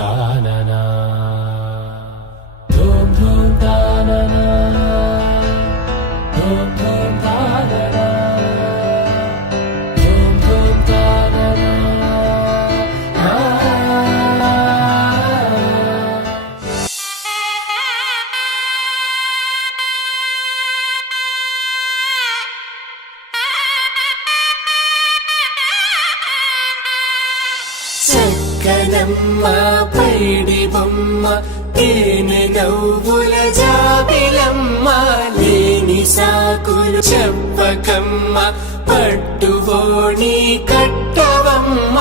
తాననా ధూమ్ ధూమ్ తాననా ధూమ్ ధూమ్ తాననా ధూమ్ ధూమ్ తాననా చక్కనమ్మ పైడి బొమ్మ తేనె నవ్వుల జాబిలమ్మ లేని సాకులు చెప్పకమ్మ పట్టువోణి కట్టవమ్మ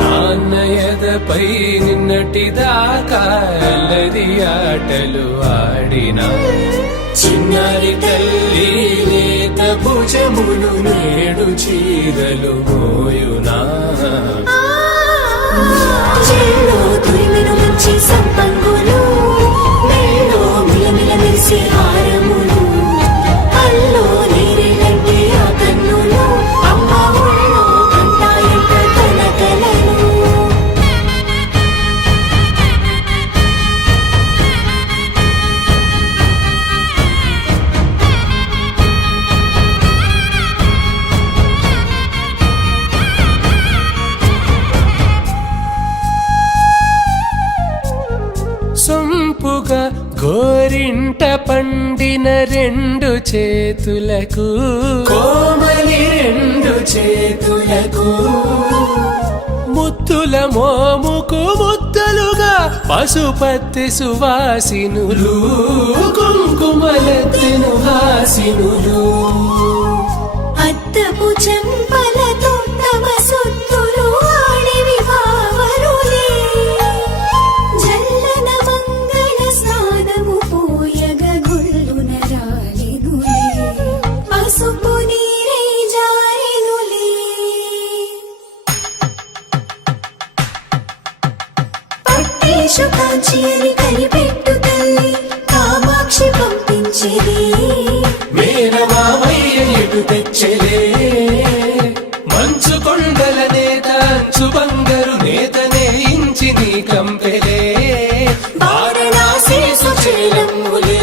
నాన్నయదపై నిన్నటిదాకా అల్లరి ఆటలు ఆడినా చిన్నారి తల్లి లేత భుజములు నేడు చీరలు మోయునా చెల్లో తురిమిను మంచి సంపంగులు మెల్లో మిలమిల మెరిసే హారములు అల్లో నీరెళ్ళంటే ఆ కన్నులు అమ్మ ఒళ్ళో కంటాయంట తన కలలు సొంపుగా గోరింట పండిన రెండు చేతులకు కోమలి రెండు చేతులకు ముత్తుల మోముకు ముద్దలుగా పసుపత్తి సువాసినులు కుంకుమలెత్తిను హాసినులు అద్దపు చెంపలతో తమ సొత్తులు ఆడివి వావరులే జల్లన మంగళ స్నానము పోయగ గుళ్ళున రాలినులే పసుపు నీరై జారినులే పట్టేషు కాంచి అని కనిపెట్టు తల్లి కామాక్షి పంపించేది మేనమామయ్య ఎటు తెచ్చలే మంచు కొండల నేత అంచు బంగారు నేతనే ఇంచి నీ కంపెలే వారణాసి సుచేలమ్ములే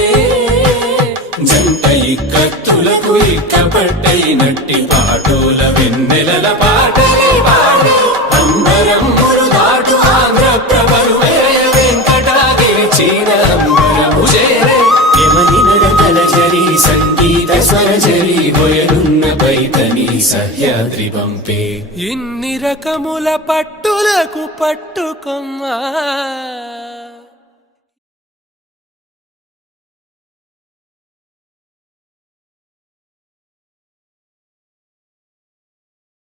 జంట ఇక్కత్తులకు ఇక్కపట్టయినట్టి పాటోల వెన్నెలల పాటలే పాడే అంబరమ్ములు దాటు ఆంధ్ర ప్రభలు వేయ వెంకటాగిరి చీన అంబరము చేరే యమనినరకలజరి సంగీత స్వరజరి హొయలున్న పైతని సహ్యాద్రి పంపే ఇన్ని రకముల పట్టులకు పట్టుకొమ్మా